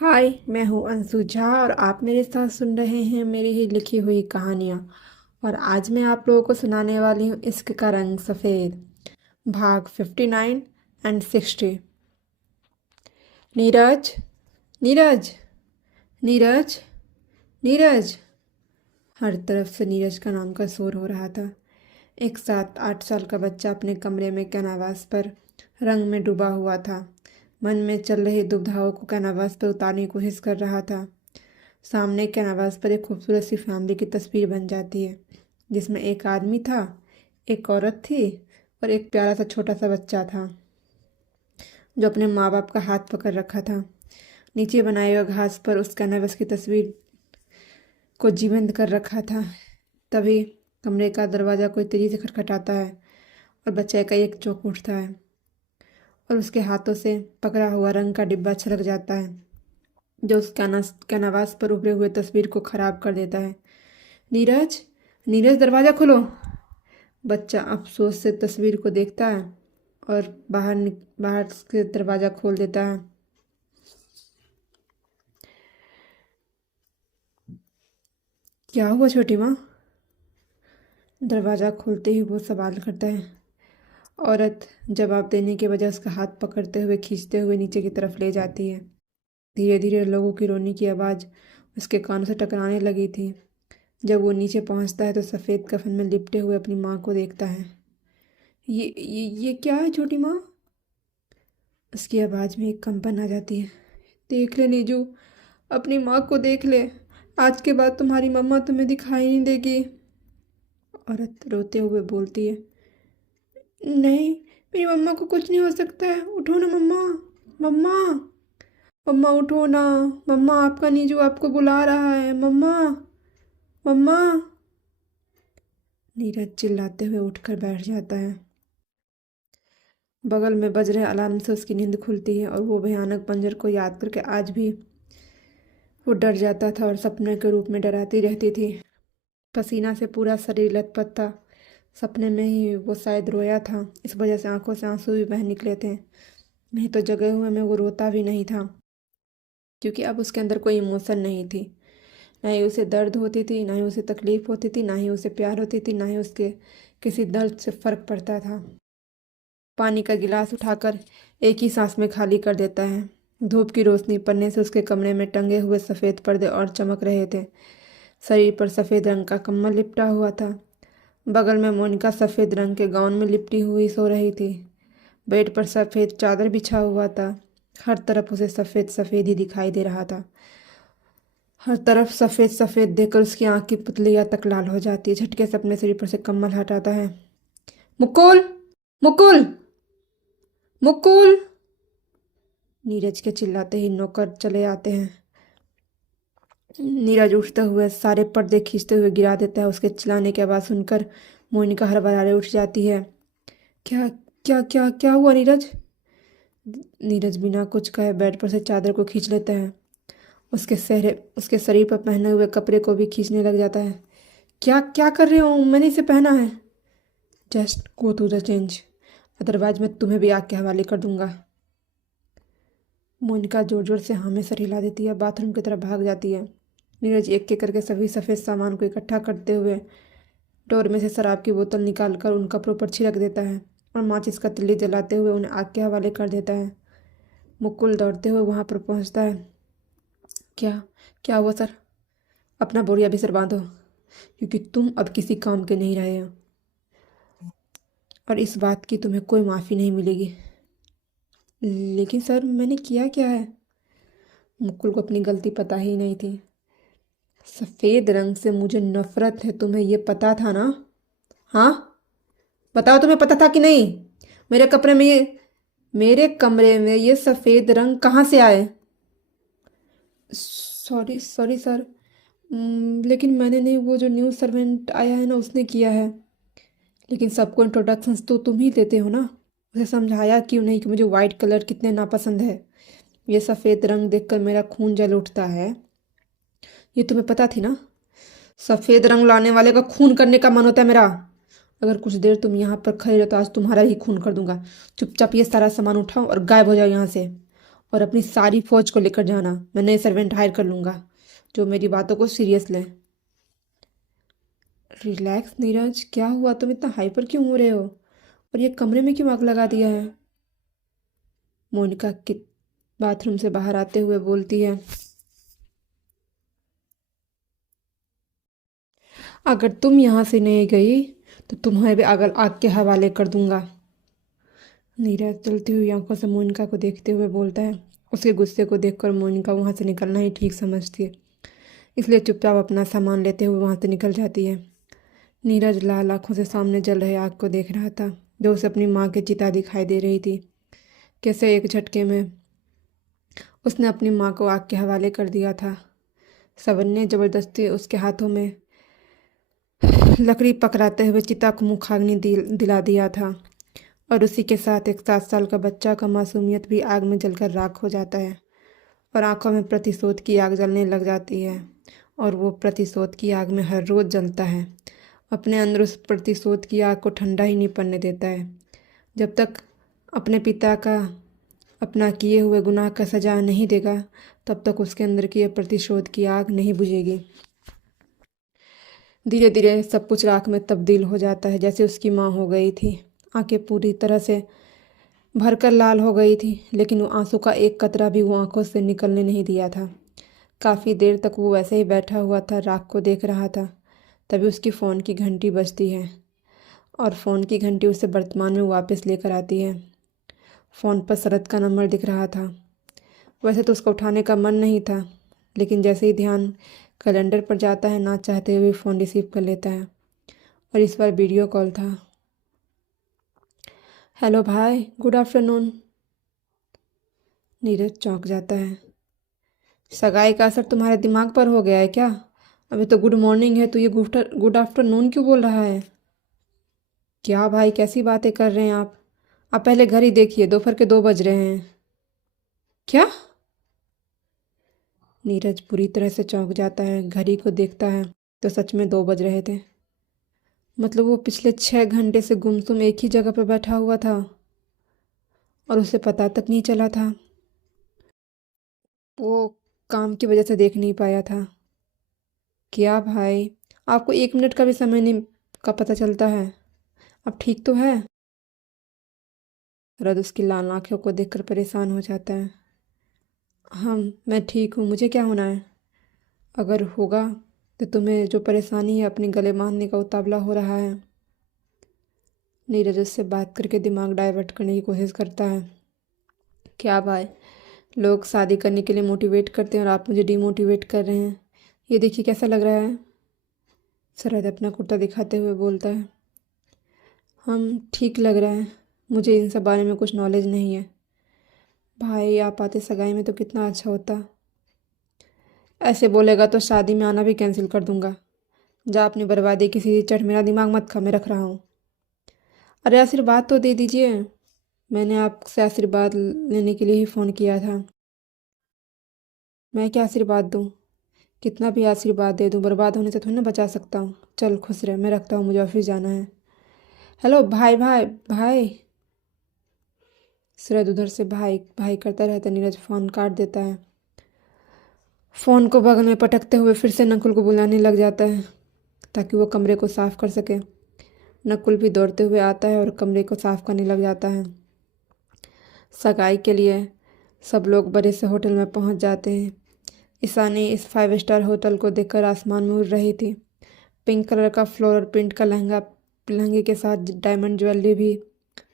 हाय, मैं हूँ अंशु झा और आप मेरे साथ सुन रहे हैं मेरी ही लिखी हुई कहानियाँ। और आज मैं आप लोगों को सुनाने वाली हूँ इश्क का रंग सफ़ेद, भाग 59 एंड 60। नीरज, नीरज, नीरज, नीरज। हर तरफ से नीरज का नाम का शोर हो रहा था। एक 7-8 साल का बच्चा अपने कमरे में कैनवास पर रंग में डूबा हुआ था। मन में चल रही दुविधाओं को कैनवास पर उतारने की कोशिश कर रहा था। सामने कैनवास पर एक खूबसूरत सी फैमिली की तस्वीर बन जाती है, जिसमें एक आदमी था, एक औरत थी और एक प्यारा सा छोटा सा बच्चा था जो अपने माँ बाप का हाथ पकड़ रखा था। नीचे बनाए हुए घास पर उस कैनवास की तस्वीर को जीवंत कर रखा था। तभी कमरे का दरवाज़ा कोई तेजी से खटखटाता है और बच्चे का एक चौंक उठता है और उसके हाथों से पकड़ा हुआ रंग का डिब्बा छलक जाता है, जो उस कैनवास पर उभरे हुए तस्वीर को खराब कर देता है। नीरज, नीरज, दरवाज़ा खोलो। बच्चा अफसोस से तस्वीर को देखता है और बाहर से दरवाज़ा खोल देता है। क्या हुआ छोटी माँ? दरवाज़ा खोलते ही वो सवाल करता है। औरत जवाब देने के बजाय उसका हाथ पकड़ते हुए खींचते हुए नीचे की तरफ ले जाती है। धीरे धीरे लोगों की रोने की आवाज़ उसके कानों से टकराने लगी थी। जब वो नीचे पहुंचता है तो सफ़ेद कफन में लिपटे हुए अपनी माँ को देखता है। ये क्या है छोटी माँ? उसकी आवाज़ में एक कंपन आ जाती है। देख ले नीजू, अपनी माँ को देख ले। आज के बाद तुम्हारी मम्मा तुम्हें दिखाई नहीं देगी। औरत रोते हुए बोलती है। नहीं, मेरी मम्मा को कुछ नहीं हो सकता है। उठो ना मम्मा, मम्मा, मम्मा उठो ना। मम्मा, आपका नीजू आपको बुला रहा है। मम्मा, मम्मा। नीरज चिल्लाते हुए उठकर बैठ जाता है। बगल में बज रहे अलार्म से उसकी नींद खुलती है और वो भयानक मंजर को याद करके आज भी वो डर जाता था और सपने के रूप में डराती रहती थी। पसीना से पूरा शरीर लथपथ था। सपने में ही वो शायद रोया था, इस वजह से आंखों से आंसू भी बह निकले थे। नहीं तो जगे हुए में वो रोता भी नहीं था, क्योंकि अब उसके अंदर कोई इमोशन नहीं थी। ना ही उसे दर्द होती थी, ना ही उसे तकलीफ होती थी, ना ही उसे प्यार होती थी, ना ही उसके किसी दर्द से फर्क पड़ता था। पानी का गिलास उठाकर एक ही सांस में खाली कर देता है। धूप की रोशनी पड़ने से उसके कमरे में टंगे हुए सफ़ेद पर्दे और चमक रहे थे। शरीर पर सफ़ेद रंग का कम्बल लिपटा हुआ था। बगल में मोनिका सफ़ेद रंग के गाउन में लिपटी हुई सो रही थी। बेड पर सफ़ेद चादर बिछा हुआ था। हर तरफ उसे सफ़ेद सफ़ेद ही दिखाई दे रहा था। हर तरफ सफ़ेद सफ़ेद देखकर उसकी आंख की पुतलियाँ तक लाल हो जाती है। झटके से अपने शरीर पर से कम्बल हटाता है। मुकुल, मुकुल, मुकुल। नीरज के चिल्लाते ही नौकर चले आते हैं। नीरज उठते हुए सारे पर्दे खींचते हुए गिरा देता है। उसके चिल्लाने की आवाज़ सुनकर मोनिका हड़बड़ाए उठ जाती है। क्या, क्या क्या क्या हुआ नीरज? नीरज बिना कुछ कहे बेड पर से चादर को खींच लेता है। उसके शरीर पर पहने हुए कपड़े को भी खींचने लग जाता है। क्या क्या कर रहे हो? मैंने इसे पहना है। Just go to the change, otherwise मैं तुम्हें भी आग के हवाले कर दूंगा। मोनिका जोर जोर से हाँ में सर हिला देती है, बाथरूम की तरफ भाग जाती है। नीरज एक एक करके सभी सफ़ेद सामान को इकट्ठा करते हुए डोर में से शराब की बोतल निकालकर उन कपड़ों पर छिड़क देता है और माचिस का तिल्ली जलाते हुए उन्हें आग के हवाले कर देता है। मुकुल दौड़ते हुए वहाँ पर पहुँचता है। क्या, क्या हुआ सर? अपना बोरिया भी सर बांधो, क्योंकि तुम अब किसी काम के नहीं रहे हो और इस बात की तुम्हें कोई माफ़ी नहीं मिलेगी। लेकिन सर, मैंने किया क्या है? मुकुल को अपनी गलती पता ही नहीं थी। सफ़ेद रंग से मुझे नफरत है, तुम्हें ये पता था ना? हाँ, बताओ, तुम्हें पता था कि नहीं? मेरे कपड़े में ये मेरे कमरे में ये सफ़ेद रंग कहाँ से आए? सॉरी सॉरी सर, लेकिन मैंने नहीं, वो जो न्यू सर्वेंट आया है ना, उसने किया है। लेकिन सबको इंट्रोडक्शंस तो तुम ही देते हो ना। उसे समझाया क्यों नहीं कि मुझे वाइट कलर कितने नापसंद है? ये सफ़ेद रंग देखकर मेरा खून जल उठता है। ये तुम्हें पता थी ना? सफ़ेद रंग लाने वाले का खून करने का मन होता है मेरा। अगर कुछ देर तुम यहाँ पर खड़े रहो तो आज तुम्हारा ही खून कर दूंगा। चुपचाप ये सारा सामान उठाओ और गायब हो जाओ यहाँ से। और अपनी सारी फौज को लेकर जाना। मैं नए सर्वेंट हायर कर लूँगा जो मेरी बातों को सीरियस लें। रिलैक्स नीरज, क्या हुआ? तुम इतना हाइपर क्यों हो रहे हो? और ये कमरे में क्यों आग लगा दिया है? मोनिका कि बाथरूम से बाहर आते हुए बोलती है, अगर तुम यहाँ से नहीं गई तो तुम्हें भी आग आग के हवाले कर दूंगा। नीरज जलती हुई आंखों से मोनिका को देखते हुए बोलता है। उसके गुस्से को देखकर मोनिका वहाँ से निकलना ही ठीक समझती है, इसलिए चुपचाप अपना सामान लेते हुए वहाँ से निकल जाती है। नीरज लाल आंखों से सामने जल रहे आग को देख रहा था, जो उसे अपनी माँ की चिता दिखाई दे रही थी। कैसे एक झटके में उसने अपनी माँ को आग के हवाले कर दिया था। सबन ने जबरदस्ती उसके हाथों में लकड़ी पकड़ाते हुए चिता को मुखाग्नि दिला दिया था, और उसी के साथ एक 7 साल का बच्चा का मासूमियत भी आग में जलकर राख हो जाता है और आंखों में प्रतिशोध की आग जलने लग जाती है। और वो प्रतिशोध की आग में हर रोज़ जलता है, अपने अंदर उस प्रतिशोध की आग को ठंडा ही नहीं पड़ने देता है। जब तक अपने पिता का अपना किए हुए गुनाह का सजा नहीं देगा, तब तक उसके अंदर की यह प्रतिशोध की आग नहीं बुझेगी। धीरे धीरे सब कुछ राख में तब्दील हो जाता है, जैसे उसकी माँ हो गई थी। आंखें पूरी तरह से भरकर लाल हो गई थी, लेकिन वो आंसू का एक कतरा भी वो आंखों से निकलने नहीं दिया था। काफ़ी देर तक वो वैसे ही बैठा हुआ था, राख को देख रहा था। तभी उसकी फ़ोन की घंटी बजती है और फ़ोन की घंटी उसे वर्तमान में वापस लेकर आती है। फ़ोन पर शरद का नंबर दिख रहा था। वैसे तो उसका उठाने का मन नहीं था, लेकिन जैसे ही ध्यान कैलेंडर पर जाता है, ना चाहते हुए फ़ोन रिसीव कर लेता है। और इस बार वीडियो कॉल था। हेलो भाई, गुड आफ्टरनून। नीरज चौंक जाता है। सगाई का असर तुम्हारे दिमाग पर हो गया है क्या? अभी तो गुड मॉर्निंग है, तो ये गुड आफ्टरनून क्यों बोल रहा है? क्या भाई, कैसी बातें कर रहे हैं आप पहले घर ही देखिए, दोपहर के 2 बज रहे हैं। क्या? नीरज पूरी तरह से चौंक जाता है। घड़ी को देखता है तो सच में 2 बज रहे थे। मतलब वो पिछले 6 घंटे से गुमसुम एक ही जगह पर बैठा हुआ था और उसे पता तक नहीं चला था। वो काम की वजह से देख नहीं पाया था। क्या भाई, आपको 1 मिनट का भी समय नहीं का पता चलता है? अब ठीक तो है? रद उसकी लाल आंखों को देखकर परेशान हो जाता है। मैं ठीक हूँ, मुझे क्या होना है? अगर होगा तो तुम्हें जो परेशानी है अपने गले बांधने का उतावला हो रहा है। नीरज उससे बात करके दिमाग डाइवर्ट करने की कोशिश करता है। क्या भाई, लोग शादी करने के लिए मोटिवेट करते हैं और आप मुझे डिमोटिवेट कर रहे हैं। ये देखिए कैसा लग रहा है। शरद अपना कुर्ता दिखाते हुए बोलता है। हम ठीक लग रहा है, मुझे इन सब बारे में कुछ नॉलेज नहीं है। भाई आप आते सगाई में तो कितना अच्छा होता। ऐसे बोलेगा तो शादी में आना भी कैंसिल कर दूंगा। जा अपनी बर्बादी की सीधी चट, मेरा दिमाग मत खा, मैं रख रहा हूँ। अरे आशीर्वाद तो दे दीजिए। मैंने आपसे आशीर्वाद लेने के लिए ही फ़ोन किया था। मैं क्या आशीर्वाद दूँ? कितना भी आशीर्वाद दे दूँ, बर्बाद होने से थोड़ी ना बचा सकता हूँ। चल खुश रह, मैं रखता हूँ, मुझे ऑफिस जाना है। हेलो भाई भाई भाई। शरद उधर से भाई भाई करता रहता। नीरज फ़ोन काट देता है। फ़ोन को बगल में पटकते हुए फिर से नकुल को बुलाने लग जाता है ताकि वो कमरे को साफ़ कर सके। नकुल भी दौड़ते हुए आता है और कमरे को साफ़ करने लग जाता है। सगाई के लिए सब लोग बड़े से होटल में पहुंच जाते हैं। ईशानी इस 5 स्टार होटल को देखकर आसमान में उड़ रही थी। पिंक कलर का फ्लोरल प्रिंट का लहंगा, लहंगे के साथ डायमंड ज्वेलरी भी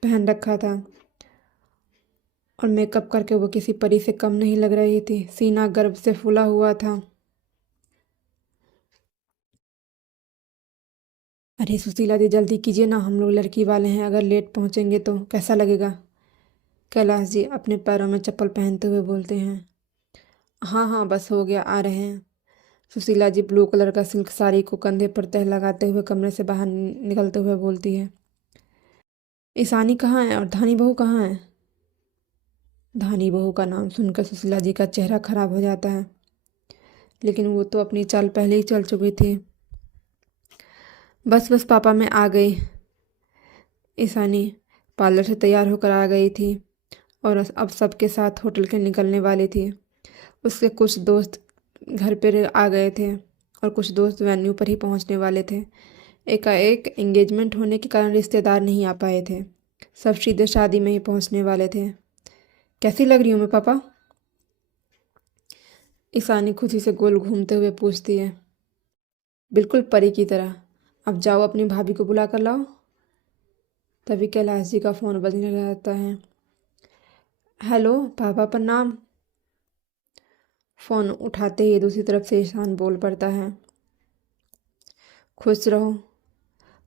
पहन रखा था और मेकअप करके वो किसी परी से कम नहीं लग रही थी। सीना गर्व से फूला हुआ था। अरे सुशीला दी, जल्दी कीजिए ना, हम लोग लड़की वाले हैं, अगर लेट पहुंचेंगे तो कैसा लगेगा? कैलाश जी अपने पैरों में चप्पल पहनते हुए बोलते हैं। हाँ हाँ बस हो गया, आ रहे हैं। सुशीला जी ब्लू कलर का सिल्क साड़ी को कंधे पर तह लगाते हुए कमरे से बाहर निकलते हुए बोलती है। ईशानी कहाँ है और धानी बहू कहाँ है? धानी बहू का नाम सुनकर सुशीला जी का चेहरा खराब हो जाता है, लेकिन वो तो अपनी चाल पहले ही चल चुकी थी। बस बस पापा मैं आ गई। ईशानी पार्लर से तैयार होकर आ गई थी और अब सबके साथ होटल के निकलने वाली थी। उसके कुछ दोस्त घर पर आ गए थे और कुछ दोस्त वेन्यू पर ही पहुंचने वाले थे। एकाएक एंगेजमेंट होने के कारण रिश्तेदार नहीं आ पाए थे। सब सीधे शादी में ही पहुंचने वाले थे। कैसी लग रही हूँ मैं पापा? ईशानी खुशी से गोल घूमते हुए पूछती है। बिल्कुल परी की तरह। अब जाओ अपनी भाभी को बुला कर लाओ। तभी कैलाश जी का फ़ोन बजने लगता है। हेलो पापा प्रणाम। फ़ोन उठाते ही दूसरी तरफ से ईशान बोल पड़ता है। खुश रहो।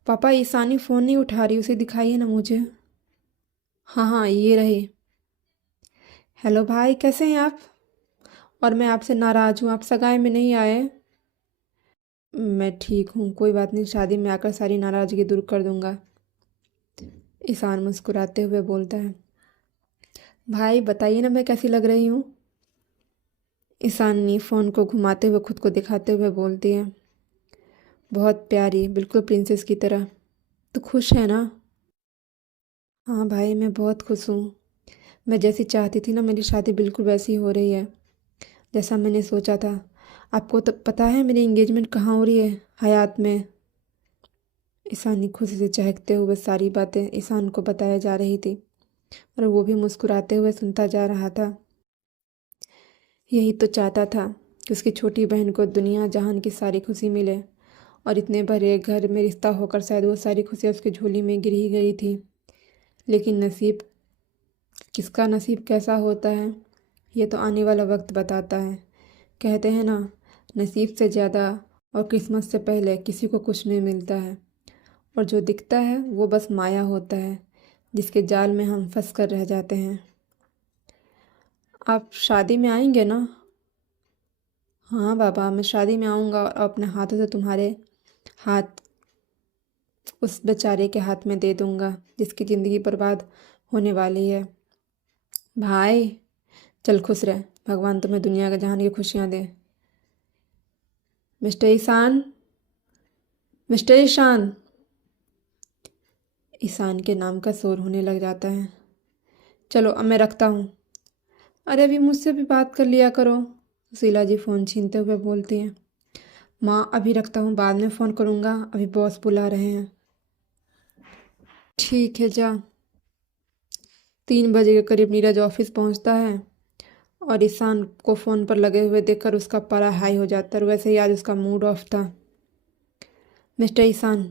पापा ईशानी फ़ोन नहीं उठा रही, उसे दिखाइए ना मुझे। हाँ हाँ ये रही। हेलो भाई कैसे हैं आप? और मैं आपसे नाराज़ हूँ, आप सगाई में नहीं आए। मैं ठीक हूँ, कोई बात नहीं, शादी में आकर सारी नाराज़गी दूर कर दूंगा। ईशान मुस्कुराते हुए बोलता है। भाई बताइए ना मैं कैसी लग रही हूँ? ईशानी फ़ोन को घुमाते हुए खुद को दिखाते हुए बोलती है। बहुत प्यारी, बिल्कुल प्रिंसेस की तरह। तो खुश है ना? हाँ भाई मैं बहुत खुश हूँ। मैं जैसी चाहती थी ना मेरी शादी बिल्कुल वैसी हो रही है जैसा मैंने सोचा था। आपको तो पता है मेरी एंगेजमेंट कहाँ हो रही है? हयात में। ईशानी खुशी से चहकते हुए सारी बातें ईशान को बताया जा रही थी और वो भी मुस्कुराते हुए सुनता जा रहा था। यही तो चाहता था कि उसकी छोटी बहन को दुनिया जहान की सारी खुशी मिले और इतने बड़े घर में रिश्ता होकर शायद वो सारी खुशियाँ उसकी झोली में गिर ही गई थी। लेकिन नसीब, किसका नसीब कैसा होता है ये तो आने वाला वक्त बताता है। कहते हैं ना, नसीब से ज़्यादा और किस्मत से पहले किसी को कुछ नहीं मिलता है और जो दिखता है वो बस माया होता है जिसके जाल में हम फंस कर रह जाते हैं। आप शादी में आएंगे ना? हाँ बाबा मैं शादी में आऊँगा और अपने हाथों से तुम्हारे हाथ उस बेचारे के हाथ में दे दूँगा जिसकी ज़िंदगी बर्बाद होने वाली है। भाई चल खुश रह, भगवान तुम्हें दुनिया के जहान की खुशियाँ दे। Mister Ishaan, mister Ishaan. ईशान के नाम का शोर होने लग जाता है। चलो अब मैं रखता हूँ। अरे अभी मुझसे भी बात कर लिया करो, शीला जी फ़ोन छीनते हुए बोलती हैं। माँ अभी रखता हूँ, बाद में फ़ोन करूँगा, अभी बॉस बुला रहे हैं। ठीक है जा। 3 बजे के करीब नीरज ऑफिस पहुँचता है और ईशान को फ़ोन पर लगे हुए देखकर उसका पारा हाई हो जाता है और वैसे ही आज उसका मूड ऑफ था। मिस्टर ईशान,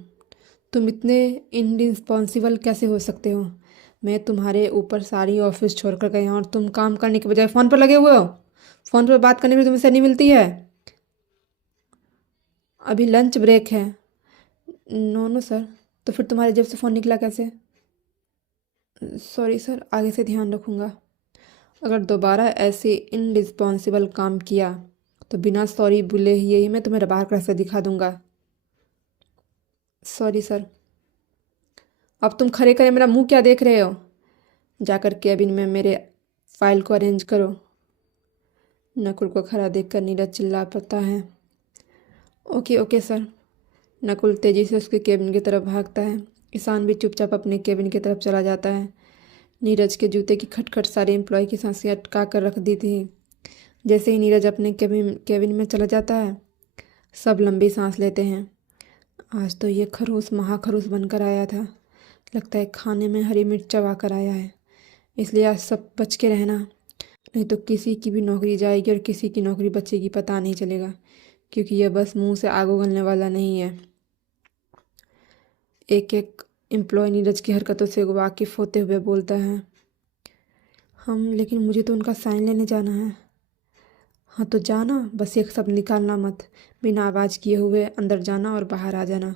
तुम इतने इनरिस्पॉन्सिबल कैसे हो सकते हो? मैं तुम्हारे ऊपर सारी ऑफिस छोड़कर गई हूँ और तुम काम करने के बजाय फ़ोन पर लगे हुए हो। फ़ोन पर बात करने में तुम्हें सैलरी मिलती है? अभी लंच ब्रेक है। No no sir. तो फिर तुम्हारे जेब से फ़ोन निकला कैसे? सॉरी सर, आगे से ध्यान रखूँगा। अगर दोबारा ऐसे इनरिस्पॉन्सिबल काम किया तो बिना सॉरी बोले ही मैं तुम्हें बाहर का रास्ता दिखा दूंगा। Sorry sir. अब तुम खड़े खड़े मेरा मुंह क्या देख रहे हो? जाकर केबिन में मेरे फाइल को अरेंज करो। नकुल को खड़ा देखकर नीरज चिल्ला पड़ता है। Okay okay sir. नकुल तेजी से उसके केबिन की तरफ भागता है। ईशान भी चुपचाप अपने केबिन की तरफ चला जाता है। नीरज के जूते की खटखट सारे एम्प्लॉय की सांसें अटका कर रख दी थी। जैसे ही नीरज अपने केबिन में चला जाता है सब लंबी सांस लेते हैं। आज तो ये खरूस महाखरूस बनकर आया था। लगता है खाने में हरी मिर्च चबा कर आया है। इसलिए आज सब बच के रहना, नहीं तो किसी की भी नौकरी जाएगी और किसी की नौकरी बचेगी पता नहीं चलेगा, क्योंकि यह बस मुंह से आग उगलने वाला नहीं है। एक एक एम्प्लॉय नीरज की हरकतों से वाकिफ़ होते हुए बोलता है। हम, लेकिन मुझे तो उनका साइन लेने जाना है। हाँ तो जाना, बस एक शब्द निकालना मत, बिना आवाज़ किए हुए अंदर जाना और बाहर आ जाना।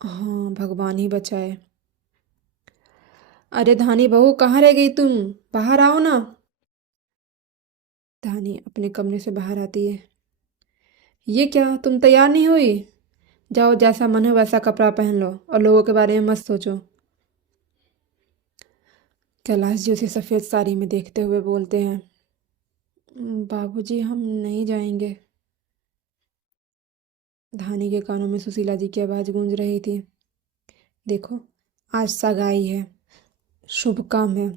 हाँ भगवान ही बचाए। अरे धानी बहू कहाँ रह गई तुम? बाहर आओ ना। धानी अपने कमरे से बाहर आती है। ये क्या, तुम तैयार नहीं हुई? जाओ जैसा मन हो वैसा कपड़ा पहन लो और लोगों के बारे में मत सोचो। कैलाश जी उसे सफ़ेद साड़ी में देखते हुए बोलते हैं। बाबूजी हम नहीं जाएंगे। धानी के कानों में सुशीला जी की आवाज़ गूंज रही थी। देखो आज सगाई है, शुभ काम है,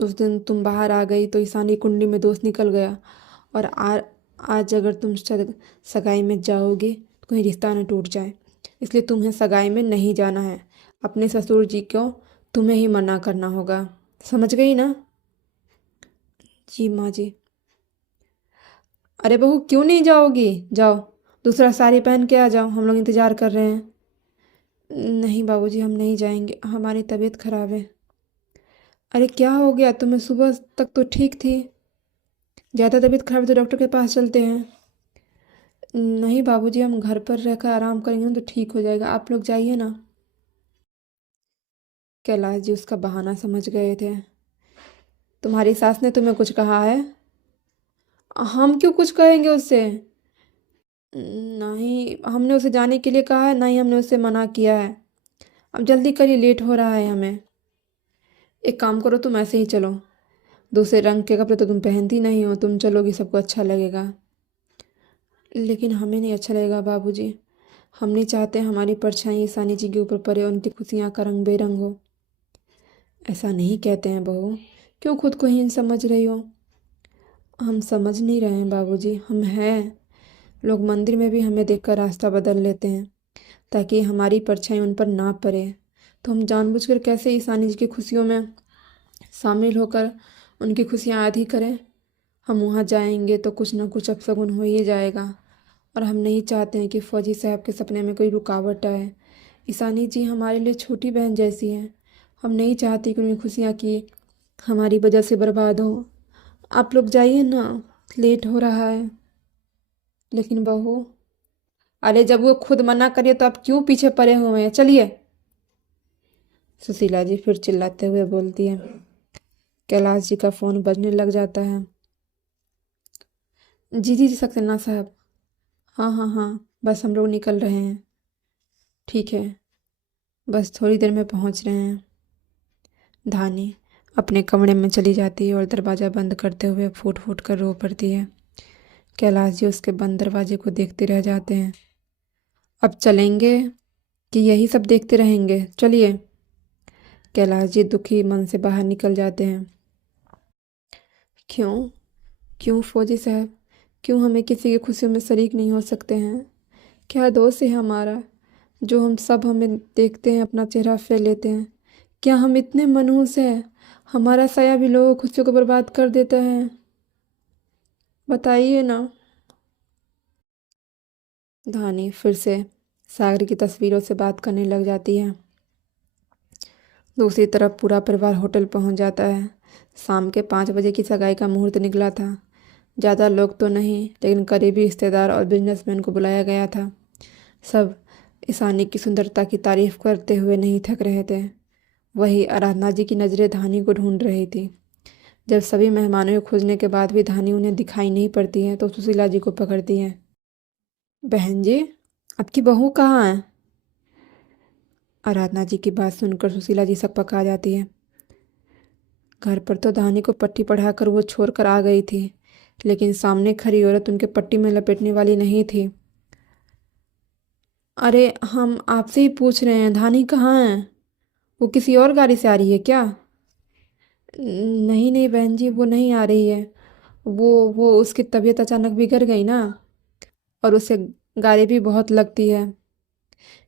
उस दिन तुम बाहर आ गई तो ईशानी कुंडली में दोष निकल गया। और आज अगर तुम सगाई में जाओगी तो कहीं रिश्ता न टूट जाए, इसलिए तुम्हें सगाई में नहीं जाना है। अपने ससुर जी को तुम्हें ही मना करना होगा, समझ गई ना? जी माँ जी। अरे बहू, क्यों नहीं जाओगी? जाओ, दूसरा साड़ी पहन के आ जाओ, हम लोग इंतज़ार कर रहे हैं। नहीं बाबूजी, हम नहीं जाएंगे, हमारी तबीयत खराब है। अरे क्या हो गया तुम्हें? सुबह तक तो ठीक थी। ज़्यादा तबीयत खराब है तो डॉक्टर के पास चलते हैं। नहीं बाबूजी, हम घर पर रहकर आराम करेंगे ना तो ठीक हो जाएगा, आप लोग जाइए ना। कैलाश जी उसका बहाना समझ गए थे। तुम्हारी सास ने तुम्हें कुछ कहा है? हम क्यों कुछ कहेंगे उससे? नहीं, हमने उसे जाने के लिए कहा है, ना ही हमने उसे मना किया है। अब जल्दी करिए, लेट हो रहा है हमें। एक काम करो, तुम ऐसे ही चलो। दूसरे रंग के कपड़े तो तुम पहनती नहीं हो, तुम चलोगी सबको अच्छा लगेगा। लेकिन हमें नहीं अच्छा लगेगा बाबूजी। हम नहीं चाहते हमारी परछाई ईशानी जी के ऊपर पड़े और उनकी खुशियाँ का रंग बेरंग हो। ऐसा नहीं कहते हैं बहू, क्यों खुद को हीन समझ रही हो? हम समझ नहीं रहे हैं बाबूजी, हम हैं। लोग मंदिर में भी हमें देखकर रास्ता बदल लेते हैं ताकि हमारी परछाई उन पर ना पड़े। तो हम जानबूझकर कैसे ईशानी जी की खुशियों में शामिल होकर उनकी खुशियाँ आधी करें? हम वहाँ जाएंगे तो कुछ ना कुछ अपशगुन हो ही जाएगा, और हम नहीं चाहते हैं कि फौजी साहब के सपने में कोई रुकावट आए। ईशानी जी हमारे लिए छोटी बहन जैसी हैं, हम नहीं चाहते कि उनकी खुशियाँ की हमारी वजह से बर्बाद हो। आप लोग जाइए ना, लेट हो रहा है। लेकिन बहू, अरे जब वो खुद मना करिए तो आप क्यों पीछे पड़े हुए हैं? चलिए। सुशीला जी फिर चिल्लाते हुए बोलती है। कैलाश जी का फ़ोन बजने लग जाता है। जी जी जी सक्सेना साहब। हाँ हाँ हाँ, बस हम लोग निकल रहे हैं। ठीक है, बस थोड़ी देर में पहुंच रहे हैं। धानी अपने कमरे में चली जाती है और दरवाज़ा बंद करते हुए फूट फूट कर रो पड़ती है। कैलाश जी उसके बंद दरवाजे को देखते रह जाते हैं। अब चलेंगे कि यही सब देखते रहेंगे? चलिए। कैलाश जी दुखी मन से बाहर निकल जाते हैं। क्यों? क्यों फौजी साहब, क्यों हमें किसी की खुशियों में शरीक नहीं हो सकते हैं? क्या दोष है हमारा जो हम सब हमें देखते हैं अपना चेहरा फेर लेते हैं? क्या हम इतने मनहूस हैं? हमारा साया भी लोगों की खुशियों को बर्बाद कर देता है। बताइए ना। धानी फिर से सागर की तस्वीरों से बात करने लग जाती है। दूसरी तरफ पूरा परिवार होटल पहुंच जाता है। शाम के 5 बजे की सगाई का मुहूर्त निकला था। ज़्यादा लोग तो नहीं, लेकिन करीबी रिश्तेदार और बिजनेसमैन को बुलाया गया था। सब ईशानी की सुंदरता की तारीफ करते हुए नहीं थक रहे थे। वही आराधना जी की नज़रें धानी को ढूंढ रही थी। जब सभी मेहमानों को खोजने के बाद भी धानी उन्हें दिखाई नहीं पड़ती है तो सुशीला जी को पकड़ती है। बहन जी, आपकी बहू कहाँ है? आराधना जी की बात सुनकर सुशीला जी सब पका जाती है। घर पर तो धानी को पट्टी पढ़ाकर वो छोड़ कर आ गई थी, लेकिन सामने खड़ी औरत उनके पट्टी में लपेटने वाली नहीं थी। अरे हम आपसे ही पूछ रहे हैं, धानी कहाँ है? वो किसी और गाड़ी से आ रही है क्या? नहीं नहीं बहन जी, वो नहीं आ रही है। वो उसकी तबीयत अचानक बिगड़ गई ना, और उसे गाली भी बहुत लगती है,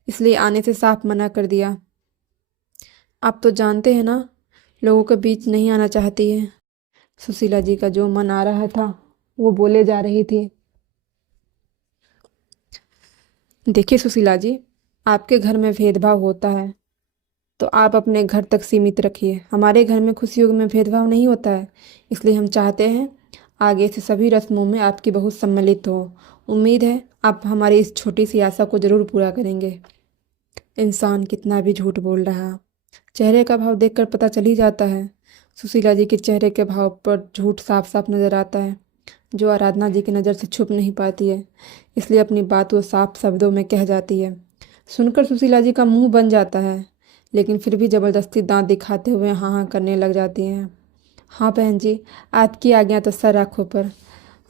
इसलिए आने से साफ मना कर दिया। आप तो जानते हैं ना, लोगों के बीच नहीं आना चाहती है। सुशीला जी का जो मन आ रहा था वो बोले जा रही थी। देखिए सुशीला जी, आपके घर में भेदभाव होता है तो आप अपने घर तक सीमित रखिए। हमारे घर में खुशियों में भेदभाव नहीं होता है, इसलिए हम चाहते हैं आगे से सभी रस्मों में आपकी बहू सम्मिलित हो। उम्मीद है आप हमारी इस छोटी सी आशा को ज़रूर पूरा करेंगे। इंसान कितना भी झूठ बोल रहा, चेहरे का भाव देखकर पता चल ही जाता है। सुशीला जी के चेहरे के भाव पर झूठ साफ साफ नज़र आता है, जो आराधना जी की नज़र से छुप नहीं पाती है, इसलिए अपनी बात वो साफ शब्दों में कह जाती है। सुनकर सुशीला जी का मुंह बन जाता है, लेकिन फिर भी ज़बरदस्ती दांत दिखाते हुए हाँ हाँ करने लग जाती हैं। हाँ बहन जी, आपकी आज्ञा तो सर आँखों पर।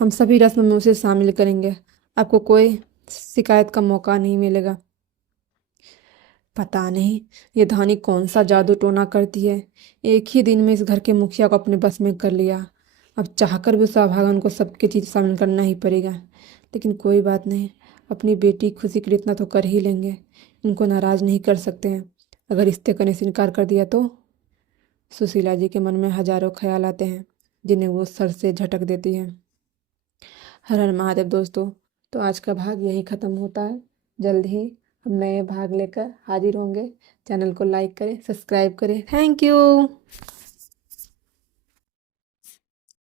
हम सभी रस्म में उसे शामिल करेंगे, आपको कोई शिकायत का मौका नहीं मिलेगा। पता नहीं ये धानी कौन सा जादू टोना करती है। एक ही दिन में इस घर के मुखिया को अपने बस में कर लिया। अब चाहकर भी उस अभागन को सबकी चीज़ शामिल करना ही पड़ेगा। लेकिन कोई बात नहीं, अपनी बेटी की खुशी के लिए इतना तो कर ही लेंगे। इनको नाराज़ नहीं कर सकते हैं। अगर रिश्ते करने से इनकार कर दिया तो सुशीला जी के मन में हजारों ख्याल आते हैं जिन्हें वो सर से झटक देती हैं। हर हर महादेव दोस्तों। तो आज का भाग यहीं ख़त्म होता है। जल्द ही हम नए भाग लेकर हाजिर होंगे। चैनल को लाइक करें, सब्सक्राइब करें। Thank you.